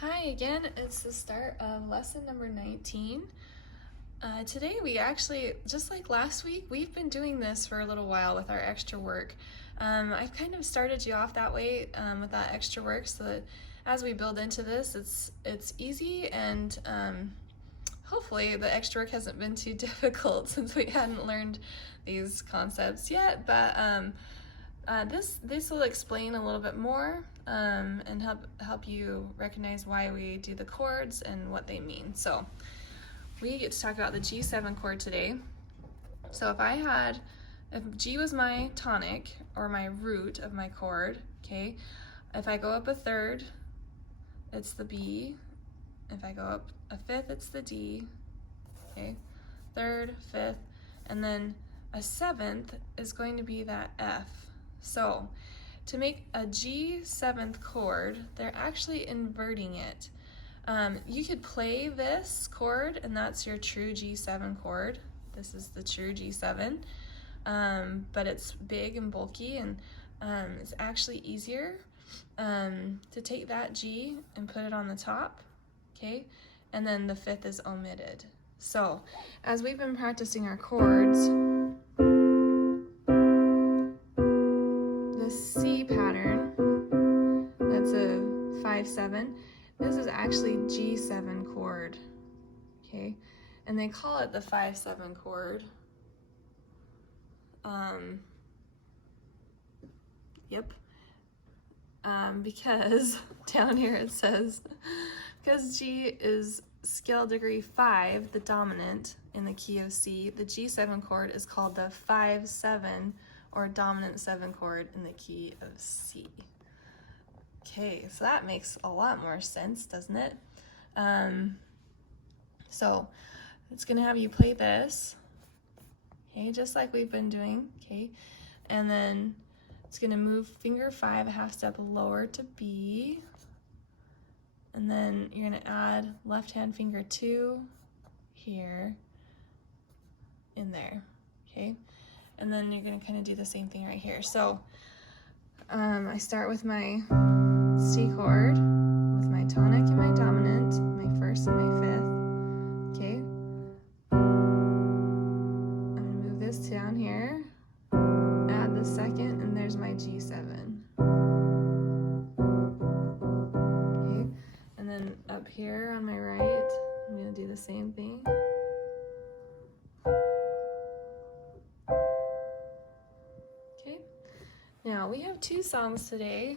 Hi again, it's the start of lesson number 19. Today we actually, just like last week, we've been doing this for a little while with our extra work. I've kind of started you off that way with that extra work so that as we build into this, it's easy and hopefully the extra work hasn't been too difficult since we hadn't learned these concepts yet, but this will explain a little bit more and help you recognize why we do the chords and what they mean. So we get to talk about the G7 chord today. So if G was my tonic or my root of my chord, okay, if I go up a third, it's the B. If I go up a fifth, it's the D, okay, third, fifth, and then a seventh is going to be that F. So to make a G7th chord, they're actually inverting it. You could play this chord and that's your true G7 chord. This is the true G7, but it's big and bulky, and it's actually easier to take that G and put it on the top, okay? And then the fifth is omitted. So as we've been practicing our chords, C pattern, that's a 5-7. This is actually G7 chord, okay? And they call it the 5-7 chord. Because down here it says, because G is scale degree 5, the dominant in the key of C, the G7 chord is called the 5-7 or dominant 7 chord in the key of C. Okay, so that makes a lot more sense, doesn't it? So it's gonna have you play this, okay, just like we've been doing, okay? And then it's gonna move finger 5 a half step lower to B, and then you're gonna add left hand finger 2 here, in there, okay? And then you're gonna kind of do the same thing right here. So I start with my C chord, with my tonic and my dominant, my first and my fifth, okay? I'm gonna move this down here, add the second, and there's my G7. Okay, and then up here on my right, I'm gonna do the same thing. Now, we have 2 songs today.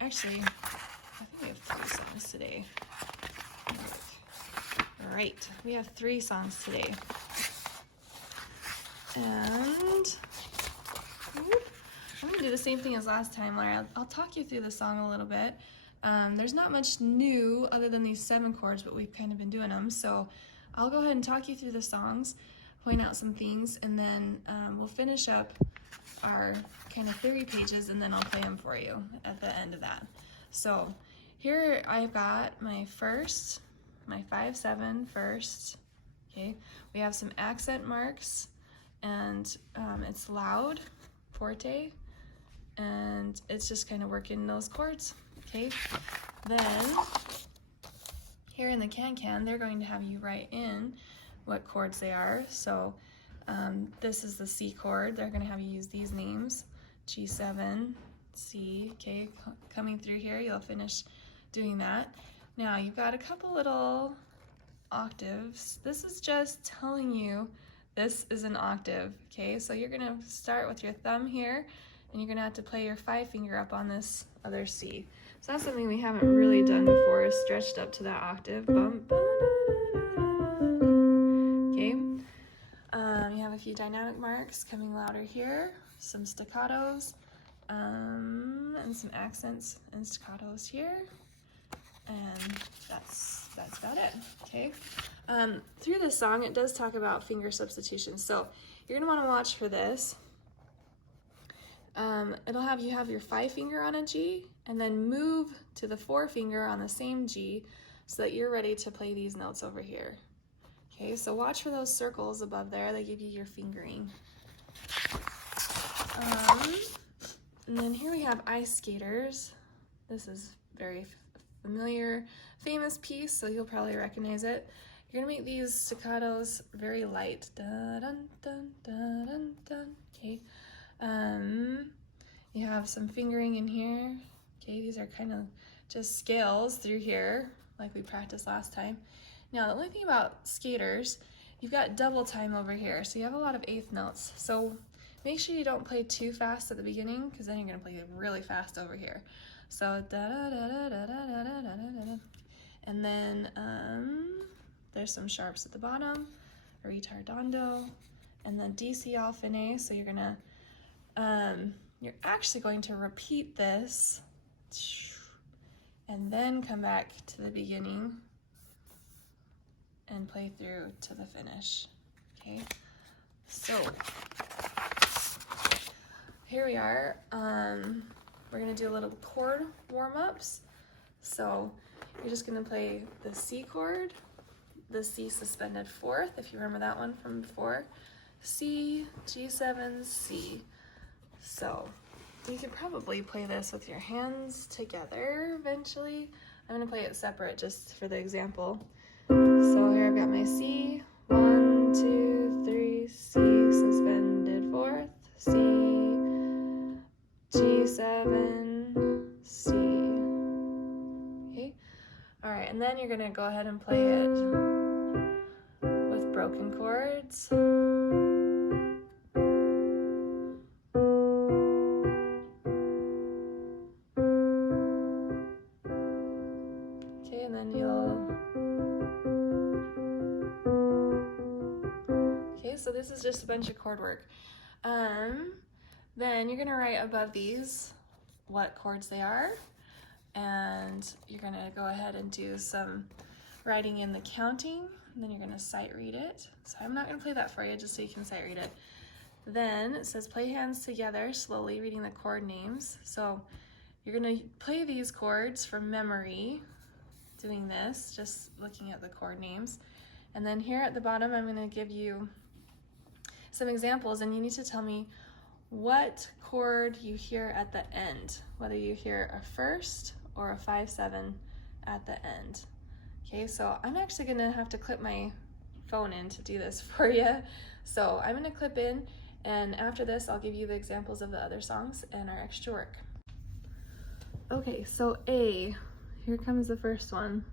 Actually, I think we have 3 songs today. All right, we have 3 songs today. And I'm gonna do the same thing as last time, Laura. I'll talk you through the song a little bit. There's not much new other than these 7 chords, but we've kind of been doing them. So I'll go ahead and talk you through the songs, point out some things, and then we'll finish up our kind of theory pages, and then I'll play them for you at the end of that. So here I've got my first, my 5-7 first, okay? We have some accent marks, and it's loud, forte, and it's just kind of working those chords, okay? Then here in the can-can, they're going to have you write in what chords they are. So this is the C chord. They're going to have you use these names, G7, C, okay, coming through here. You'll finish doing that. Now you've got a couple little octaves. This is just telling you this is an octave, okay? So you're going to start with your thumb here, and you're going to have to play your 5 finger up on this other C. So that's something we haven't really done before, is stretched up to that octave. Bum, okay. You have a few dynamic marks coming louder here, some staccatos, and some accents and staccatos here, and that's about it, okay? Through this song, it does talk about finger substitution, so you're gonna wanna watch for this. It'll have you have your 5 finger on a G, and then move to the 4 finger on the same G, so that you're ready to play these notes over here. Okay, so watch for those circles above there. They give you your fingering. And then here we have ice skaters. This is very familiar, famous piece, so you'll probably recognize it. You're gonna make these staccatos very light. Da, dun, dun, dun, dun, dun. Okay. You have some fingering in here. Okay, these are kind of just scales through here, like we practiced last time. Now, the only thing about skaters, you've got double time over here, so you have a lot of eighth notes. So make sure you don't play too fast at the beginning, because then you're gonna play really fast over here. So da da da da da da da da da da. And then there's some sharps at the bottom, a ritardando, and then D C all fine. So you're actually going to repeat this and then come back to the beginning and play through to the finish. Okay, so here we are. We're gonna do a little chord warm-ups. So you're just gonna play the C chord, the C suspended fourth, if you remember that one from before. C, G7, C. So you could probably play this with your hands together eventually. I'm gonna play it separate just for the example. So here I've got my C, 1, 2, 3, C suspended fourth, C, G7, C. Okay, all right, and then you're gonna go ahead and play it with broken chords. Okay, and then so this is just a bunch of chord work. Then you're gonna write above these what chords they are, and you're gonna go ahead and do some writing in the counting, and then you're gonna sight read it. So I'm not gonna play that for you, just so you can sight read it. Then it says play hands together, slowly reading the chord names. So you're gonna play these chords from memory, doing this, just looking at the chord names. And then here at the bottom, I'm gonna give you some examples, and you need to tell me what chord you hear at the end, whether you hear a first or a 5/7 at the end. Okay, so I'm actually gonna have to clip my phone in to do this for you. So I'm gonna clip in, and after this, I'll give you the examples of the other songs and our extra work. Okay, so A, here comes the first one.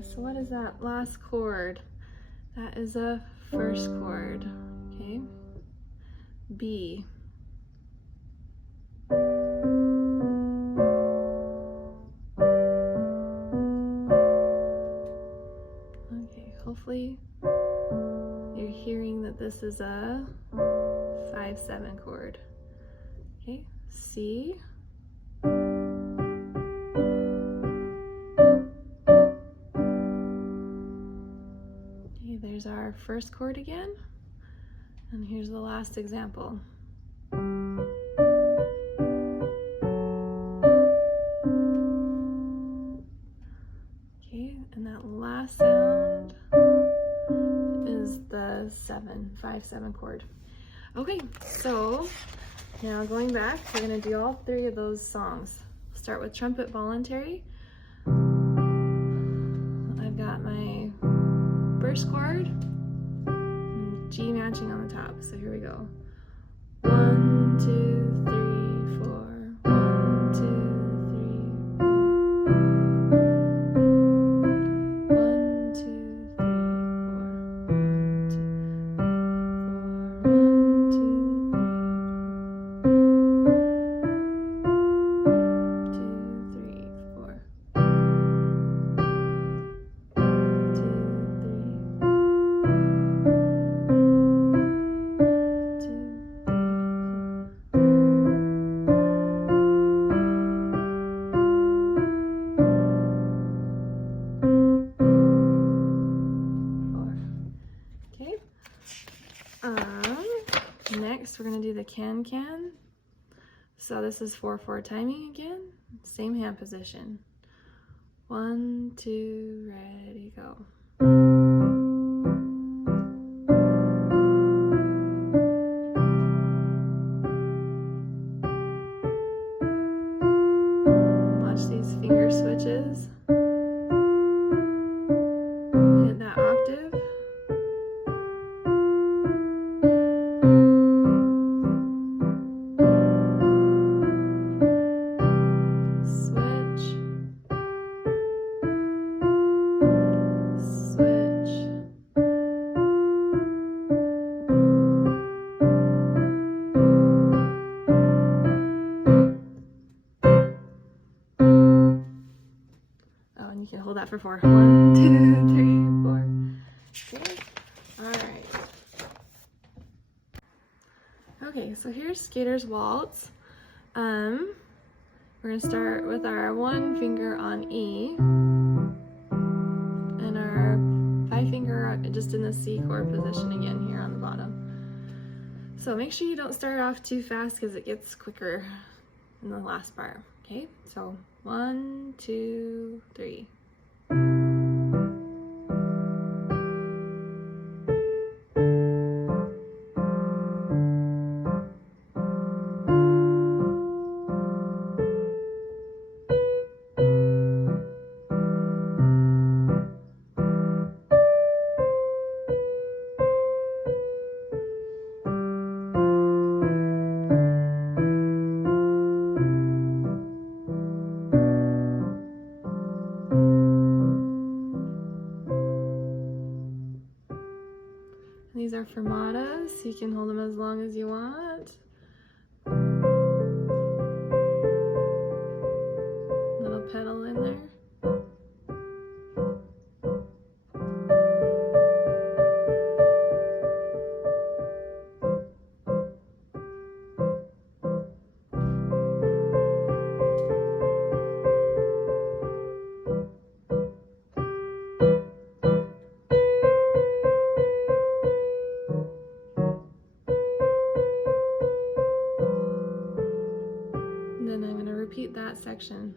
So what is that last chord? That is a first chord, okay? B. Okay, hopefully you're hearing that this is a 5/7 chord. Okay, C. There's our first chord again, and here's the last example. Okay, and that last sound is the 5/7 chord. Okay, so now going back, we're gonna do all three of those songs. Start with trumpet voluntary. I've got my first chord, and G matching on the top. So here we go. 1, 2, 3, 4. 1, 2, 3, 4. 1, 2, 3, 4. 1, 2, 3, 4. 2, 3. Okay. Next we're gonna do the can. So this is 4/4 timing again. Same hand position. 1, 2, ready, go. that for 4. 1, 2, 3, 4. Okay. All right. Okay, so here's Skater's Waltz. We're gonna start with our 1 finger on E and our 5 finger just in the C chord position again here on the bottom. So make sure you don't start off too fast because it gets quicker in the last bar. Okay, so 1, 2, 3. These are fermatas. You can hold them as long as you want. Little pedal in there. Then I'm going to repeat that section.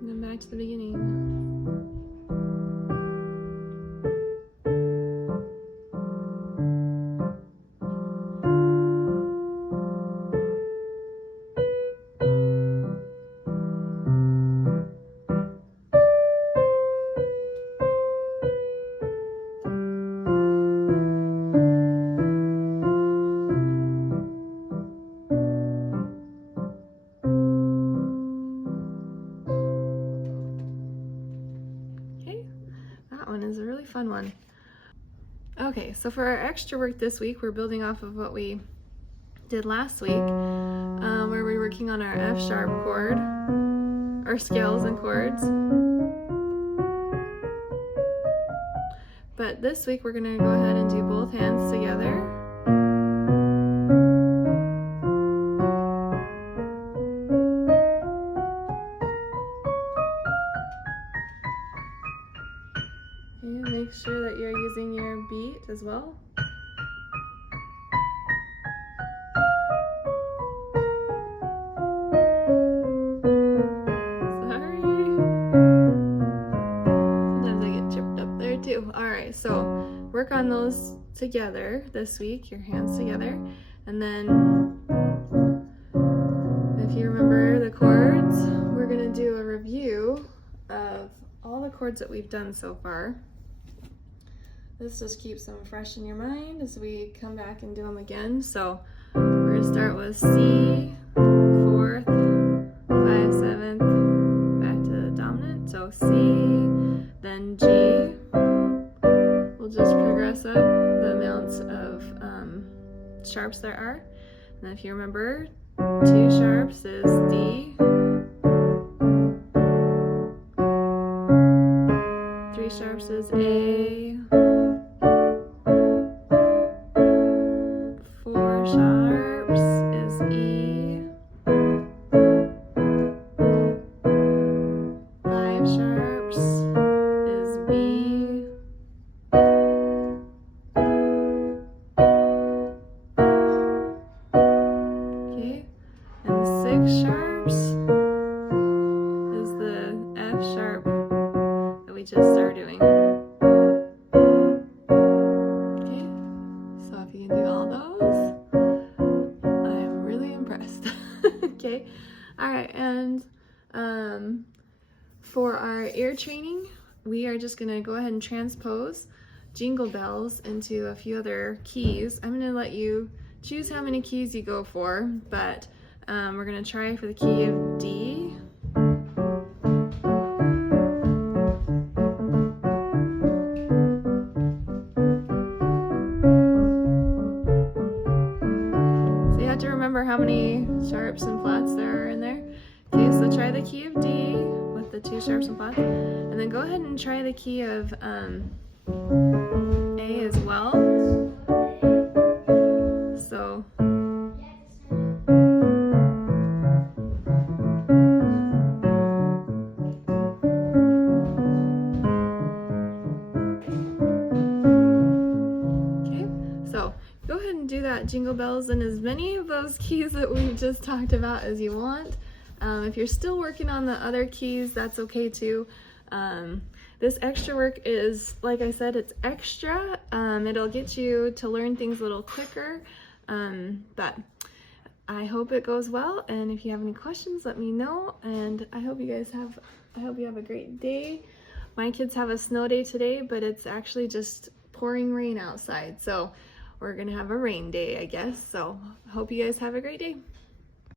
And then back to the beginning. That one is a really fun one. Okay, so for our extra work this week, we're building off of what we did last week, where we were working on our F sharp chord, our scales and chords. But this week we're gonna go ahead and do both hands together. Make sure that you're using your beat as well. Sorry. Sometimes I get tripped up there too. Alright, so work on those together this week, your hands together. And then, if you remember the chords, we're going to do a review of all the chords that we've done so far. This just keeps them fresh in your mind as we come back and do them again. So we're going to start with C, 4th, 5, 7th, back to the dominant. So C, then G. We'll just progress up the amounts of sharps there are. And then if you remember, 2 sharps is D, 3 sharps is A, 4 sharps is E, 5 sharps is B, okay, and 6 sharps is the F sharp that we just started doing. Okay, so if you can do all those, I'm really impressed. Okay, all right, and For our ear training, we are just gonna go ahead and transpose Jingle Bells into a few other keys. I'm gonna let you choose how many keys you go for, but we're gonna try for the key of D. So you have to remember how many sharps and flats there are in there. Okay, so try the key of D with the 2 sharps and flats, and then go ahead and try the key of A as well. So okay, so go ahead and do that Jingle Bells in as many of those keys that we've just talked about as you want. If you're still working on the other keys, that's okay too. This extra work is, like I said, it's extra. It'll get you to learn things a little quicker, but I hope it goes well. And if you have any questions, let me know. And I hope you have a great day. My kids have a snow day today, but it's actually just pouring rain outside. So we're gonna have a rain day, I guess. So hope you guys have a great day.